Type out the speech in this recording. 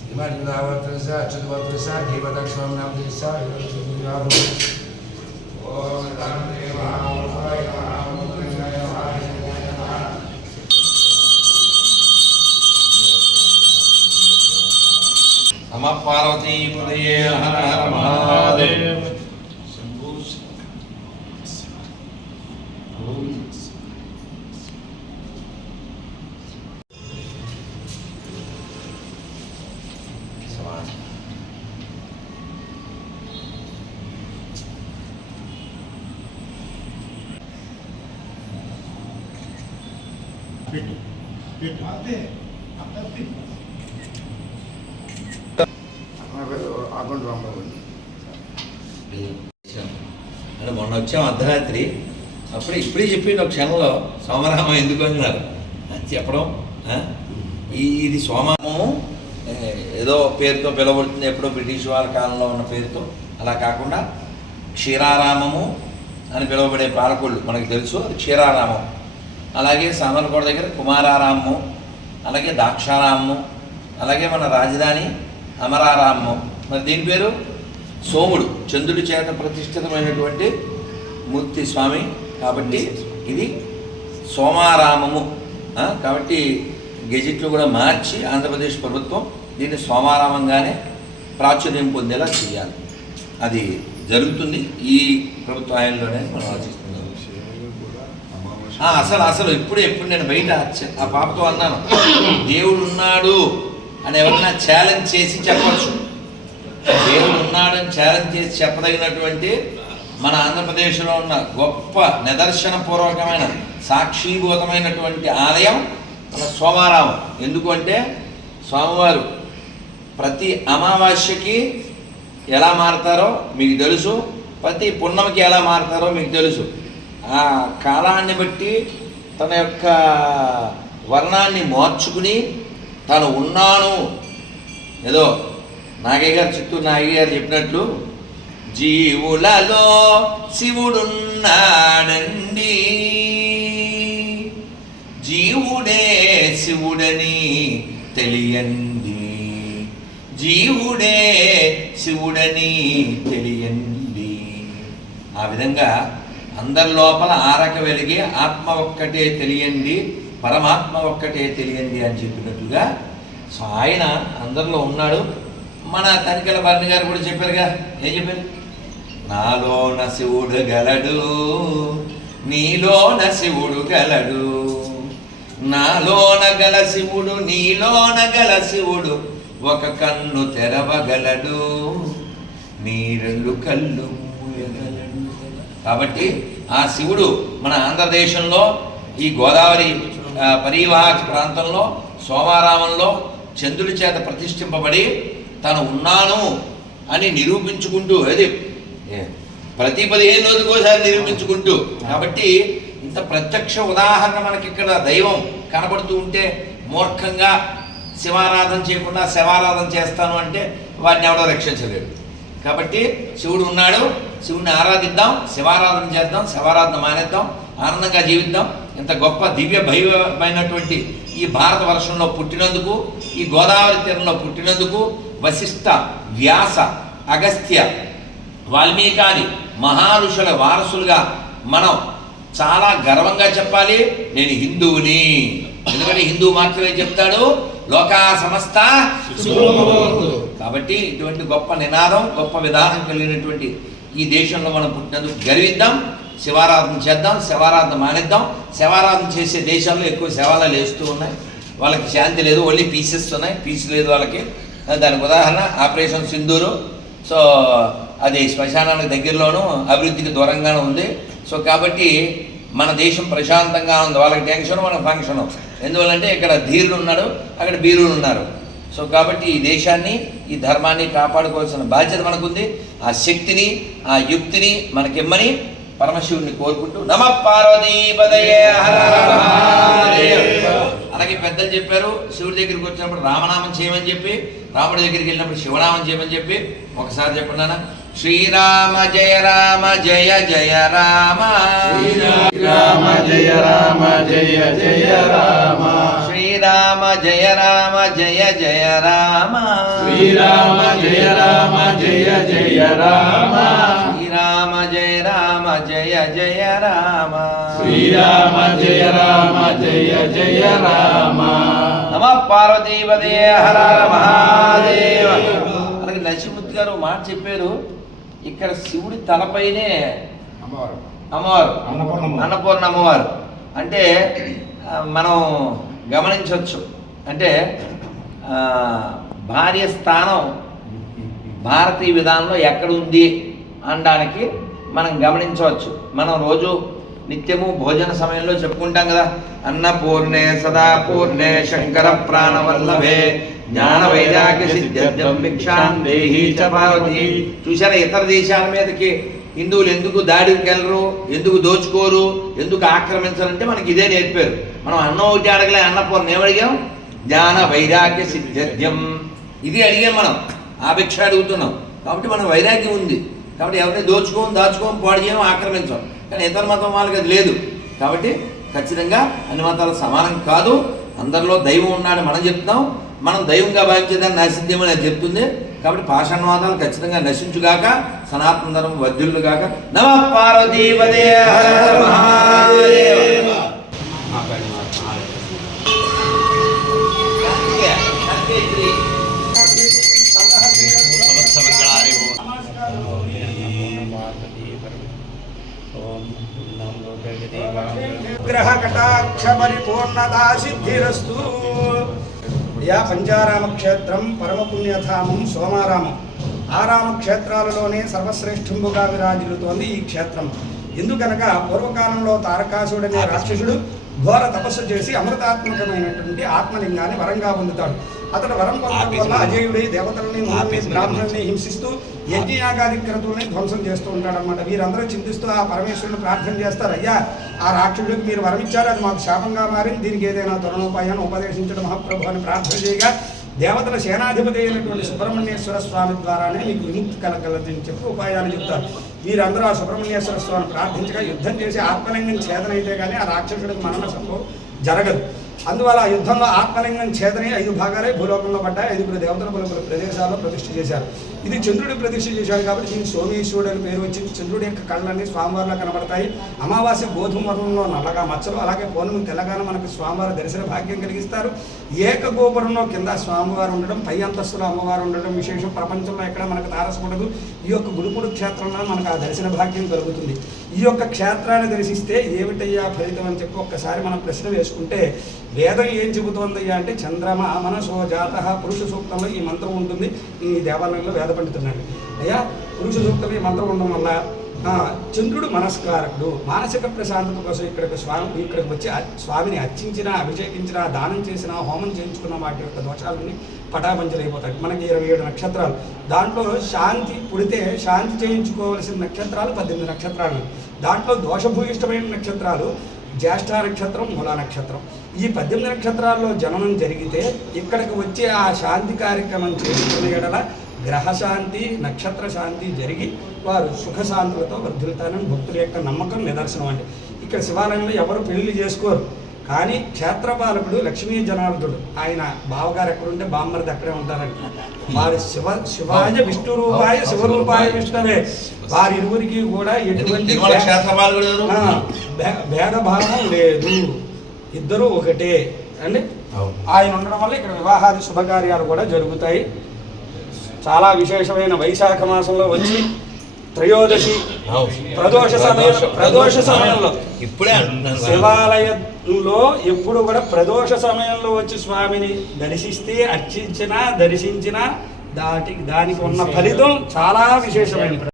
హిమలింగావర్తస చతువర్తస దేవదక్షం నామదేశ ఓం రామ దేవ నమ పార్వతీ పదయే అకౌంట్ రాంబాబు అంటే మొన్న వచ్చాం అర్ధరాత్రి. అప్పుడు ఇప్పుడే చెప్పిండు ఒక క్షణంలో సోమరామ ఎందుకు అన్నారు? అది చెప్పడం ఇది సోమరామము ఏదో పేరుతో పిలవబడుతుంది ఎప్పుడో బ్రిటిష్ వారి కాలంలో ఉన్న పేరుతో. అలా కాకుండా క్షీరారామము అని పిలువబడే పాలకొళ్ళు మనకు తెలుసు అది క్షీరారామం. అలాగే సామర్లకోట దగ్గర కుమారారాము అలాగే దాక్షారాము అలాగే మన రాజధాని అమరారాము మరి దీని పేరు సోముడు చంద్రుడి చేత ప్రతిష్ఠితమైనటువంటి మూర్తి స్వామి. కాబట్టి ఇది సోమారామము. కాబట్టి గెజిట్లు కూడా మార్చి ఆంధ్రప్రదేశ్ ప్రభుత్వం దీన్ని సోమారామంగానే ప్రాచుర్యం పొందేలా చేయాలి అది జరుగుతుంది ఈ ప్రభుత్వ ఆయనలోనే మనం ఆశిస్తున్నాం అసలు అసలు ఇప్పుడే ఎప్పుడు నేను బయట ఆ పాపతో అన్నాను దేవుడు ఉన్నాడు అని ఎవరైనా ఛాలెంజ్ చేసి చెప్పచ్చు. దేవుడు ఉన్నాడని ఛాలెంజ్ చేసి చెప్పదగినటువంటి మన ఆంధ్రప్రదేశ్లో ఉన్న గొప్ప నిదర్శన పూర్వకమైన సాక్షీభూతమైనటువంటి ఆలయం మన సోమారామం ఎందుకంటే స్వామివారు ప్రతి అమావాస్యకి ఎలా మారతారో మీకు తెలుసు ప్రతి పున్నమికి ఎలా మారతారో మీకు తెలుసు. ఆ కాలాన్ని బట్టి తన యొక్క వర్ణాన్ని మార్చుకుని తను ఉన్నాను. ఏదో నాగయ్య గారు చిత్తూరు నాగయ్య గారు చెప్పినట్లు జీవులలో శివుడున్నాడండి. జీవుడే శివుడని తెలియండి. జీవుడే శివుడని తెలియండి. ఆ విధంగా అందరి లోపల ఆరక వెలిగి ఆత్మ ఒక్కటే తెలియండి పరమాత్మ ఒక్కటే తెలియండి అని చెప్పినట్టుగా సో ఆయన అందరిలో ఉన్నాడు. మన తనికల భరణి గారు కూడా చెప్పారుగా ఏం చెప్పారు? నాలోన శివుడు గలడు నీలోన శివుడు గలడు నాలోన గల శివుడు నీలోన గల శివుడు ఒక కన్ను తెరవగలడు నీ రెండు కళ్ళు మూయగలడు. కాబట్టి ఆ శివుడు మన ఆంధ్రదేశంలో ఈ గోదావరి ఆ, పరివాహక ప్రాంతంలో సోమారామంలో చంద్రుడి చేత ప్రతిష్ఠింపబడి తను ఉన్నాను అని నిరూపించుకుంటూ అది ప్రతి పదిహేను రోజుకోసారి నిరూపించుకుంటూ. కాబట్టి ఇంత ప్రత్యక్ష ఉదాహరణ మనకి ఇక్కడ దైవం కనబడుతూ ఉంటే మూర్ఖంగా శివారాధన చేయకుండా శవారాధన చేస్తాను అంటే వాడిని ఎవడో రక్షించలేడు. కాబట్టి శివుడు ఉన్నాడు. శివుడిని ఆరాధిద్దాం శివారాధన చేద్దాం శివారాధన మానేద్దాం ఆనందంగా జీవిద్దాం. ఇంత గొప్ప దివ్య భైవమైనటువంటి ఈ భారత వర్షంలో పుట్టినందుకు ఈ గోదావరి తీరంలో పుట్టినందుకు వశిష్ఠ వ్యాస అగస్త్య వాల్మీకాది మహారుషుల వారసులుగా మనం చాలా గర్వంగా చెప్పాలి. నేను హిందువుని. ఎందుకంటే హిందువు మాత్రమే చెప్తాడు. లోకా సమస్త కాబట్టి ఇటువంటి గొప్ప నినాదం గొప్ప విధానం కలిగినటువంటి ఈ దేశంలో మనం పుట్టినందుకు గర్విద్దాం. శివారాధన చేద్దాం. శివారాధన మానేద్దాం. శివారాధన చేసే దేశాల్లో ఎక్కువ శవాలు వేస్తూ ఉన్నాయి. వాళ్ళకి శాంతి లేదు. ఓన్లీ పీసెస్ ఉన్నాయి. పీస్ లేదు వాళ్ళకి. దానికి ఉదాహరణ ఆపరేషన్ సింధూరు. సో అది శ్మశానానికి దగ్గరలోనూ అభివృద్ధికి దూరంగానే ఉంది. సో కాబట్టి మన దేశం ప్రశాంతంగా ఉంది. వాళ్ళకి టెన్షన్ మనకు ఫంక్షన్. ఎందువల్లంటే ఇక్కడ ధీరుడు ఉన్నాడు. అక్కడ బీరులు ఉన్నారు. సో కాబట్టి ఈ దేశాన్ని ఈ ధర్మాన్ని కాపాడుకోవాల్సిన బాధ్యత మనకుంది. ఆ శక్తిని ఆ యుక్తిని మనకిమ్మని పరమశివుడిని కోరుకుంటూ నమ పార్వతీపదయే అలాగే పెద్దలు చెప్పారు శివుడి దగ్గరికి వచ్చినప్పుడు రామనామం చేయమని చెప్పి రాముడి దగ్గరికి వెళ్ళినప్పుడు శివనామం చేయమని చెప్పి. ఒకసారి చెప్పండి శ్రీరామ జయ రామ జయ జయ రామ. రామ జయ రామ జయ జయ రామ. శ్రీరామ జయ రామ జయ జయ రామ. శ్రీరామ జయ రామ జయ జయ రామ. శ్రీరామ జయ రామ జయ జయ రామ. శ్రీరామ జయ రామ జయ జయ రామ. నమ పార్వతీపదే హర మహాదేవ. అలాగే నరసింహూర్తి గారు మాట చెప్పారు. ఇక్కడ శివుడి తలపైనే అమ్మవారు. అమ్మవారు. అన్నపూర్ణ అమ్మవారు అంటే మనం గమనించవచ్చు. అంటే భార్య స్థానం భారతీయ విధానంలో ఎక్కడ ఉంది అనడానికి మనం గమనించవచ్చు. మనం రోజు నిత్యము భోజన సమయంలో చెప్పుకుంటాం కదా అన్నపూర్ణే సదా పూర్ణే శంకర ప్రాణవల్లభే జ్ఞాన వైరాగ్య సిద్ధ్యర్థం భిక్షాం దేహి చ పార్వతి. చూసారా ఇతర దేశాల మీదకి హిందువులు ఎందుకు దాడికి వెళ్ళరు ఎందుకు దోచుకోరు ఎందుకు ఆక్రమించరంటే మనకి ఇదే నేర్పారు. మనం అన్నం ఒకటి అడగలే అన్నపూర్ణ ఏమడిగాం జ్ఞాన వైరాగ్య సిద్ధ్యం ఇది అడిగాం మనం. ఆ భిక్ష అడుగుతున్నాం. కాబట్టి మన వైరాగ్యం ఉంది. కాబట్టి ఎవరిని దోచుకోం దాచుకోం పాడు చేయం ఆక్రమించాం. కానీ ఇతర మతం వాళ్ళకి అది లేదు. కాబట్టి ఖచ్చితంగా అన్ని మతాలు సమానం కాదు. అందరిలో దైవం ఉన్నాడు మనం చెప్తున్నాం. మనం దైవంగా భావించేదాన్ని నశిద్యమని అది చెప్తుంది. కాబట్టి పాషాణవాదాలు ఖచ్చితంగా నశించుగాక సనాతన ధర్మం వర్ధిల్లుగాక. నమ పార్వతీపదే గ్రహ కటాక్ష పరిపూర్ణతా సిద్ధిరస్తు యా పంచారామ క్షేత్రం పరమ పుణ్యధామం సోమారామం. ఆరామ క్షేత్రాలలోనే సర్వశ్రేష్ఠంబుగా విరాజిల్లుతోంది ఈ క్షేత్రం. ఎందుకనగా పూర్వకాలంలో తారకాసుడనే రాక్షసుడు ఘోర తపస్సు చేసి అమృతాత్మకమైనటువంటి ఆత్మలింగాన్ని వరంగా పొందుతాడు. అతడు వరం పొందడం వల్ల అజయుడై దేవతల్ని మునుల్ని, బ్రాహ్మణుల్ని హింసిస్తూ యజ్ఞయాగాది క్రతువుల్ని ధ్వంసం చేస్తూ ఉంటాడనమాట వీరందరూ చింతిస్తూ ఆ పరమేశ్వరుని ప్రార్థన చేస్తారు. అయ్యా ఆ రాక్షసుడికి మీరు వరం ఇచ్చారు అది మాకు శాపంగా మారింది. దీనికి ఏదైనా తరుణోపాయాన్ని ఉపదేశించడం మహాప్రభు అని ప్రార్థన చేయగా దేవతల సేనాధిపతి అయినటువంటి సుబ్రహ్మణ్యేశ్వర స్వామి ద్వారానే మీకు విముక్తి కలగలదని చెప్పి ఉపాయాలు చెప్తారు. వీరందరూ ఆ సుబ్రహ్మణ్యేశ్వర స్వామిని ప్రార్థించగా యుద్ధం చేసి ఆత్మలింగం ఛేదనైతే కానీ ఆ రాక్షసుడికి మరణ సంభవం జరగదు. అందువల్ల ఆ యుద్ధంలో ఆత్మలింగం చేతనే ఐదు భాగాలే భూలోకంలో పడ్డాయి. ఐదుగురు దేవతల పలు పలు ప్రదేశాల్లో ప్రతిష్ఠ చేశారు. ఇది చంద్రుడు ప్రతిష్ఠ చేశాడు కాబట్టి దీనికి సోమేశ్వరుడు అని పేరు వచ్చింది. చంద్రుడి యొక్క కళ్ళన్నీ స్వామివారిలో కనబడతాయి. అమావాస్య గోధుమ వర్ణంలో నల్లగా మచ్చలు అలాగే పౌర్ణమి తెల్లగాన మనకు స్వామివారి దర్శన భాగ్యం కలిగిస్తారు. ఏక గోపురంలో కింద స్వామివారు ఉండడం పై అంతస్తులో అమ్మవారు ఉండడం విశేషం. ప్రపంచంలో ఎక్కడ మనకు తారసపడదు ఈ యొక్క గురుకుడు క్షేత్రంలో మనకు ఆ దర్శన భాగ్యం కలుగుతుంది. ఈ యొక్క క్షేత్రాన్ని దర్శిస్తే ఏమిటయ్యా ఫలితం అని చెప్పి ఒక్కసారి మనం ప్రశ్న వేసుకుంటే వేదం ఏం చెబుతోందయ్యా అంటే చంద్రమ మనసో జాత పురుష సూక్తంలో ఈ మంత్రం ఉంటుంది. ఈ దేవాలయంలో వేద పండితున్నాడు అయ్యా పురుష సూక్తం ఈ మంత్రం ఉండడం వల్ల చంద్రుడు మనస్కారకుడు మానసిక ప్రశాంతత కోసం ఇక్కడికి స్వామి ఇక్కడికి వచ్చి స్వామిని అర్చించిన అభిషేకించిన దానం చేసిన హోమం చేయించుకున్న వాటి యొక్క దోషాలని పటాపంచలైపోతాయి. మనకి ఇరవై ఏడు నక్షత్రాలు. దాంట్లో శాంతి పుడితే శాంతి చేయించుకోవలసిన నక్షత్రాలు పద్దెనిమిది నక్షత్రాలు. దాంట్లో దోషభూయిష్టమైన నక్షత్రాలు జ్యేష్ఠ నక్షత్రం మూల నక్షత్రం. ఈ పద్దెనిమిది నక్షత్రాల్లో జననం జరిగితే ఇక్కడికి వచ్చే ఆ శాంతి కార్యక్రమం చేసుకునే ఎడల గ్రహశాంతి నక్షత్ర శాంతి జరిగి వారు సుఖశాంతులతో వర్ధిల్తారని భక్తుల యొక్క నమ్మకం నిదర్శనం అండి. ఇక్కడ శివాలయంలో ఎవరు పెళ్ళి చేసుకోరు. కానీ క్షేత్రపాలకుడు లక్ష్మీ జనార్దుడు ఆయన బావగారు ఎక్కడుంటే బామ్మరిది అక్కడే ఉంటారండి వారి శివ శివాయ విష్ణు రూపాయ శివరూపాయ విష్ణవే వారి ఇరువురికి కూడా ఎటువంటి భేదభావం లేదు. ఇద్దరు ఒకటే. అండి. ఆయన ఉండడం వల్ల ఇక్కడ వివాహాది శుభకార్యాలు కూడా జరుగుతాయి. చాలా విశేషమైన వైశాఖ మాసంలో వచ్చి త్రయోదశి ప్రదోష సమయం ప్రదోష సమయంలో ఇప్పుడే అంటున్నాను. లో ఎప్పుడు కూడా ప్రదోష సమయంలో వచ్చి స్వామిని దర్శిస్తే అర్చించినా దర్శించినా దాటి దానికి ఉన్న ఫలితం చాలా విశేషమైన